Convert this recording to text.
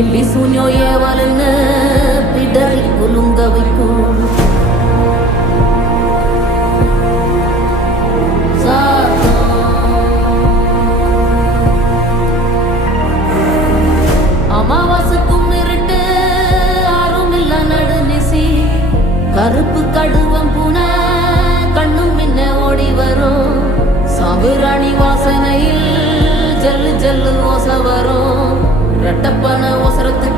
பில்லி சூன்யோ ஏவலன்னு பிடரி குலுங்க வைக்கும். அமாவாசைக்கும் இருட்டு ஆறும் இல்ல நடுநிசி. கருப்பு கடுவம் பூனை கண்ணும் மின்ன ஓடி வரும். சாம்புராணி வாசனையில் ஜல்லு ஜல்லு ஓசை வரும். ரெட்டப்பன ஒசரத்து